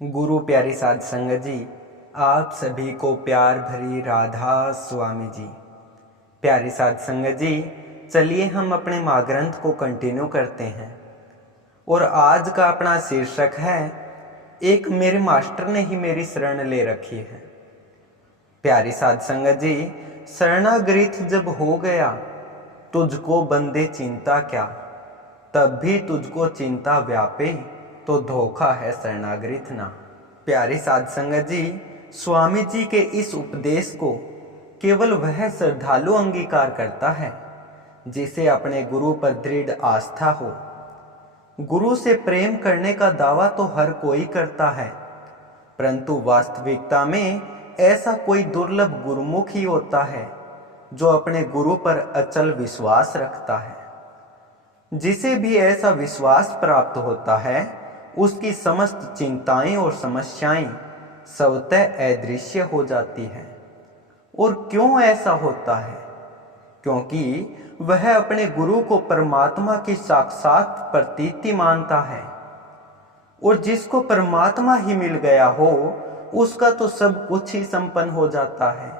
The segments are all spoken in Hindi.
गुरु प्यारी साध संगत जी, आप सभी को प्यार भरी राधा स्वामी जी। प्यारी साध संगत जी, चलिए हम अपने माँ ग्रंथ को कंटिन्यू करते हैं। और आज का अपना शीर्षक है, एक मेरे मास्टर ने ही मेरी शरण ले रखी है। प्यारी साध संगत जी, शरणागृत जब हो गया तुझको बंदे चिंता क्या, तब भी तुझको चिंता व्यापे तो धोखा है शरणागृत ना। प्यारी साध संगत जी, स्वामी जी के इस उपदेश को केवल वह श्रद्धालु अंगीकार करता है जिसे अपने गुरु पर दृढ़ आस्था हो। गुरु से प्रेम करने का दावा तो हर कोई करता है, परंतु वास्तविकता में ऐसा कोई दुर्लभ गुरुमुख ही होता है जो अपने गुरु पर अचल विश्वास रखता है। जिसे भी ऐसा विश्वास प्राप्त होता है उसकी समस्त चिंताएं और समस्याएं स्वतः अदृश्य हो जाती हैं। और क्यों ऐसा होता है? क्योंकि वह अपने गुरु को परमात्मा की साक्षात प्रतीति मानता है, और जिसको परमात्मा ही मिल गया हो उसका तो सब कुछ ही संपन्न हो जाता है।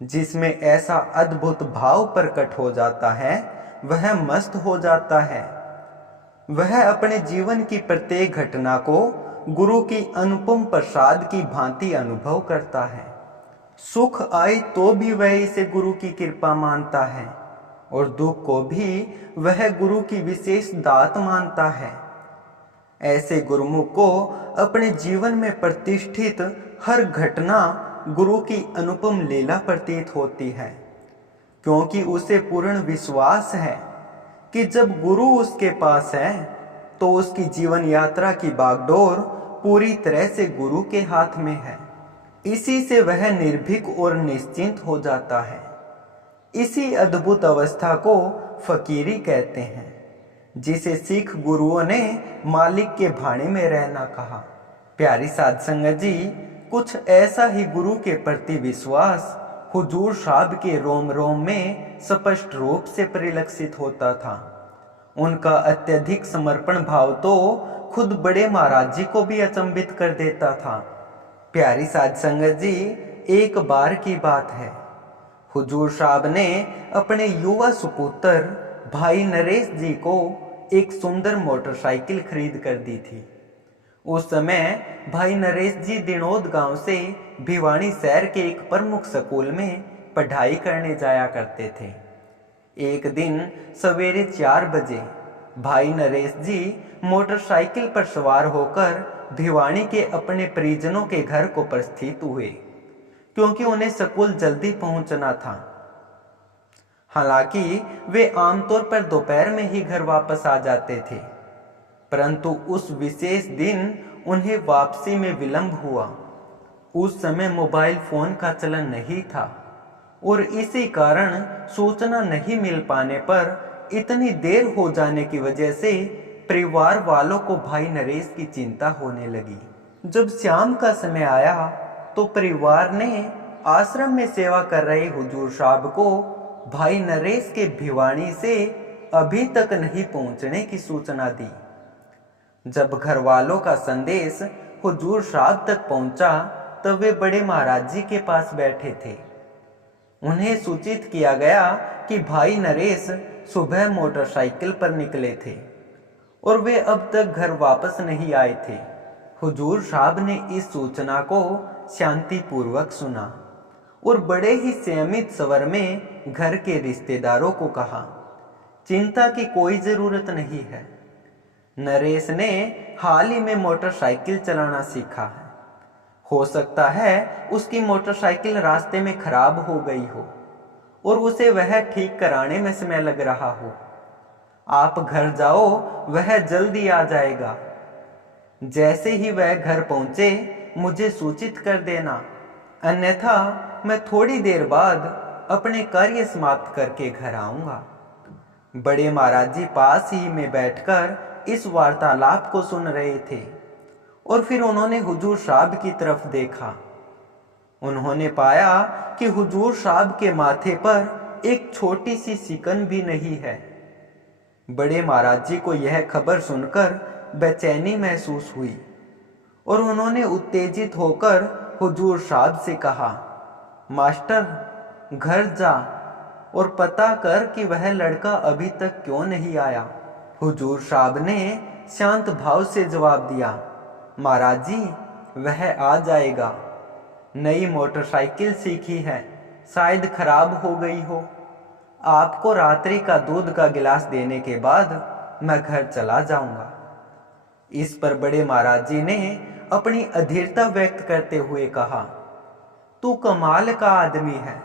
जिसमें ऐसा अद्भुत भाव प्रकट हो जाता है वह मस्त हो जाता है। वह अपने जीवन की प्रत्येक घटना को गुरु की अनुपम प्रसाद की भांति अनुभव करता है। सुख आए तो भी वह इसे गुरु की कृपा मानता है, और दुख को भी वह गुरु की विशेष दात मानता है। ऐसे गुरुमुख को अपने जीवन में प्रतिष्ठित हर घटना गुरु की अनुपम लीला प्रतीत होती है, क्योंकि उसे पूर्ण विश्वास है कि जब गुरु उसके पास है तो उसकी जीवन यात्रा की बागडोर पूरी तरह से गुरु के हाथ में है। इसी से वह निर्भीक और निश्चिंत हो जाता है। इसी अद्भुत अवस्था को फकीरी कहते हैं, जिसे सिख गुरुओं ने मालिक के भाणे में रहना कहा। प्यारी साध संगत जी, कुछ ऐसा ही गुरु के प्रति विश्वास हुजूर साहब के रोम रोम में स्पष्ट रूप से परिलक्षित होता था। उनका अत्यधिक समर्पण भाव तो खुद बड़े महाराज जी को भी अचंभित कर देता था। प्यारी साध संगत जी, एक बार की बात है, हुजूर साहब ने अपने युवा सुपुत्र भाई नरेश जी को एक सुंदर मोटरसाइकिल खरीद कर दी थी। उस समय भाई नरेश जी दिनोद गांव से भिवानी शहर के एक प्रमुख स्कूल में पढ़ाई करने जाया करते थे। एक दिन सवेरे 4 बजे भाई नरेश जी मोटरसाइकिल पर सवार होकर भिवानी के अपने परिजनों के घर को प्रस्थित हुए, क्योंकि उन्हें स्कूल जल्दी पहुंचना था। हालांकि वे आमतौर पर दोपहर में ही घर वापस आ जाते थे, परंतु उस विशेष दिन उन्हें वापसी में विलंब हुआ। उस समय मोबाइल फोन का चलन नहीं था, और इसी कारण सूचना नहीं मिल पाने पर इतनी देर हो जाने की वजह से परिवार वालों को भाई नरेश की चिंता होने लगी। जब शाम का समय आया तो परिवार ने आश्रम में सेवा कर रहे हुजूर साहब को भाई नरेश के भिवानी से अभी तक नहीं पहुंचने की सूचना दी। जब घर वालों का संदेश हुजूर साहब तक पहुंचा तब वे बड़े महाराज जी के पास बैठे थे। उन्हें सूचित किया गया कि भाई नरेश सुबह मोटरसाइकिल पर निकले थे और वे अब तक घर वापस नहीं आए थे। हुजूर साहब ने इस सूचना को शांतिपूर्वक सुना और बड़े ही संयमित स्वर में घर के रिश्तेदारों को कहा, चिंता की कोई जरूरत नहीं है। नरेश ने हाल ही में मोटरसाइकिल चलाना सीखा है। हो सकता है उसकी मोटरसाइकिल रास्ते में खराब हो गई हो और उसे वह ठीक कराने में समय लग रहा हो। आप घर जाओ, वह जल्दी आ जाएगा। जैसे ही वह घर पहुंचे मुझे सूचित कर देना, अन्यथा मैं थोड़ी देर बाद अपने कार्य समाप्त करके घर आऊंगा। बड़े महाराज जी पास ही में बैठकर इस वार्तालाप को सुन रहे थे और फिर उन्होंने हुजूर साहब की तरफ देखा। उन्होंने पाया कि हुजूर साहब के माथे पर एक छोटी सी सिकन भी नहीं है। बड़े महाराज जी को यह खबर सुनकर बेचैनी महसूस हुई और उन्होंने उत्तेजित होकर हुजूर साहब से कहा, मास्टर घर जा और पता कर कि वह लड़का अभी तक क्यों नहीं आया। हुजूर साहब ने शांत भाव से जवाब दिया, महाराज जी वह आ जाएगा, नई मोटरसाइकिल सीखी है, शायद खराब हो गई हो। आपको रात्रि का दूध का गिलास देने के बाद मैं घर चला जाऊंगा। इस पर बड़े महाराज जी ने अपनी अधीरता व्यक्त करते हुए कहा, तू कमाल का आदमी है।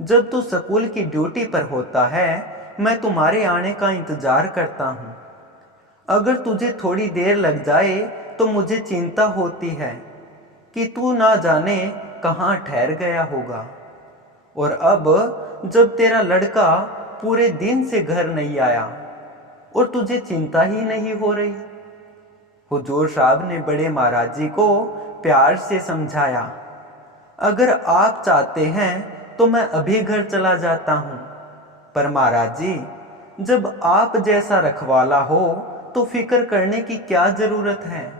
जब तू स्कूल की ड्यूटी पर होता है मैं तुम्हारे आने का इंतजार करता हूँ। अगर तुझे थोड़ी देर लग जाए तो मुझे चिंता होती है कि तू ना जाने कहाँ ठहर गया होगा। और अब जब तेरा लड़का पूरे दिन से घर नहीं आया और तुझे चिंता ही नहीं हो रही। हुजूर साहब ने बड़े महाराज जी को प्यार से समझाया, अगर आप चाहते हैं तो मैं अभी घर चला जाता हूँ, पर महाराज जी जब आप जैसा रखवाला हो तो फिक्र करने की क्या जरूरत है।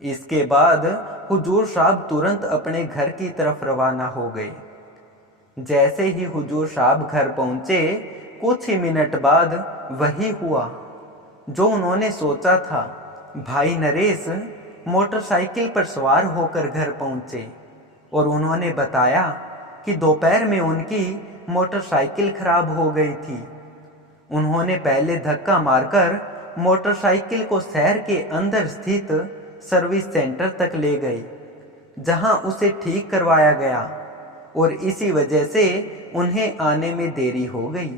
इसके बाद हुजूर साहब तुरंत अपने घर की तरफ रवाना हो गए। जैसे ही हुजूर साहब घर पहुंचे कुछ ही मिनट बाद वही हुआ जो उन्होंने सोचा था। भाई नरेश मोटरसाइकिल पर सवार होकर घर पहुंचे और उन्होंने बताया कि दोपहर में उनकी मोटरसाइकिल खराब हो गई थी। उन्होंने पहले धक्का मारकर मोटरसाइकिल को शहर के अंदर स्थित सर्विस सेंटर तक ले गए, जहां उसे ठीक करवाया गया और इसी वजह से उन्हें आने में देरी हो गई।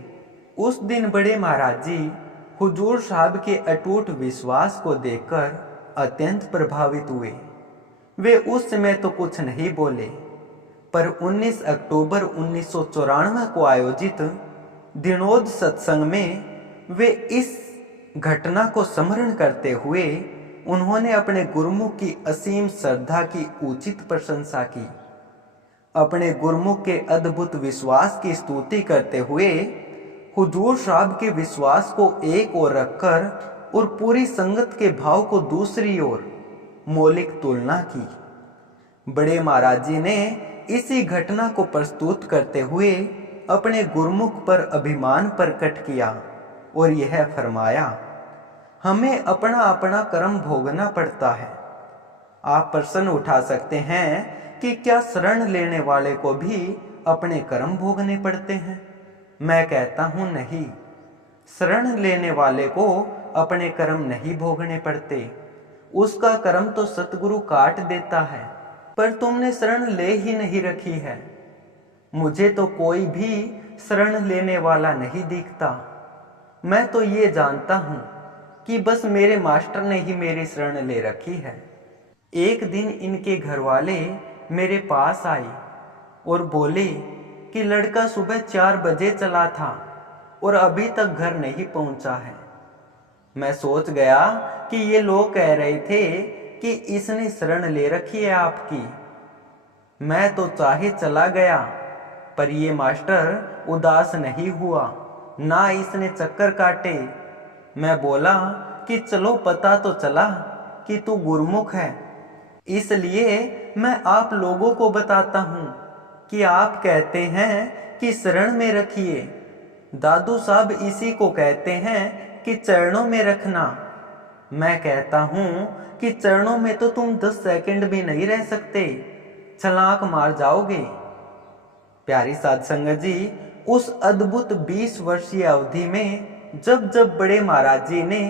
उस दिन बड़े महाराज जी हुजूर साहब के अटूट विश्वास को देखकर अत्यंत प्रभावित हुए। वे उस समय तो कुछ नहीं बोले, पर 19 अक्टूबर 1994 को आयोजित दिनोद सत्संग में वे इस घटना को स्मरण करते हुए उन्होंने अपने गुरुमुख की असीम श्रद्धा की उचित प्रशंसा की। अपने गुरुमुख के अद्भुत विश्वास की स्तुति करते हुए हुजूर साहब के विश्वास को एक ओर रखकर और पूरी संगत के भाव को दूसरी ओर मौलिक तुलना की। बड़े महाराज जी ने इसी घटना को प्रस्तुत करते हुए अपने गुरुमुख पर अभिमान प्रकट किया और यह फरमाया, हमें अपना अपना कर्म भोगना पड़ता है। आप प्रश्न उठा सकते हैं कि क्या शरण लेने वाले को भी अपने कर्म भोगने पड़ते हैं? मैं कहता हूं नहीं, शरण लेने वाले को अपने कर्म नहीं भोगने पड़ते, उसका कर्म तो सतगुरु काट देता है। पर तुमने शरण ले ही नहीं रखी है। मुझे तो कोई भी शरण लेने वाला नहीं दिखता। मैं तो ये जानता हूं कि बस मेरे मास्टर ने ही मेरी शरण ले रखी है। एक दिन इनके घरवाले मेरे पास आए और बोले कि लड़का सुबह 4 बजे चला था और अभी तक घर नहीं पहुंचा है। मैं सोच गया कि ये लोग कह रहे थे कि इसने शरण ले रखी है आपकी। मैं तो चाहे चला गया, पर ये मास्टर उदास नहीं हुआ, ना इसने चक्कर काटे। मैं बोला कि चलो पता तो चला कि तू गुरुमुख है, इसलिए मैं आप लोगों को बताता हूँ कि आप कहते हैं कि शरण में रखिए, दादू साहब इसी को कहते हैं कि चरणों में रखना। मैं कहता हूँ कि चरणों में तो तुम 10 सेकंड भी नहीं रह सकते, छलांग मार जाओगे। प्यारी साध संगत जी, उस अद्भुत 20 वर्षीय अवधि में जब जब बड़े महाराज जी ने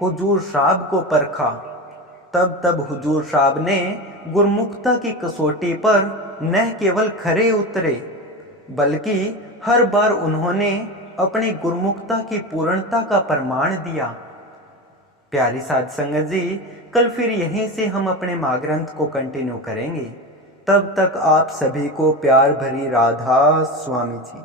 हुजूर साहब को परखा, तब तब हुजूर साहब ने गुरमुखता की कसौटी पर न केवल खरे उतरे, बल्कि हर बार उन्होंने अपनी गुरमुखता की पूर्णता का प्रमाण दिया। प्यारी साध संगत जी, कल फिर यहीं से हम अपने माँ ग्रंथ को कंटिन्यू करेंगे। तब तक आप सभी को प्यार भरी राधा स्वामी जी।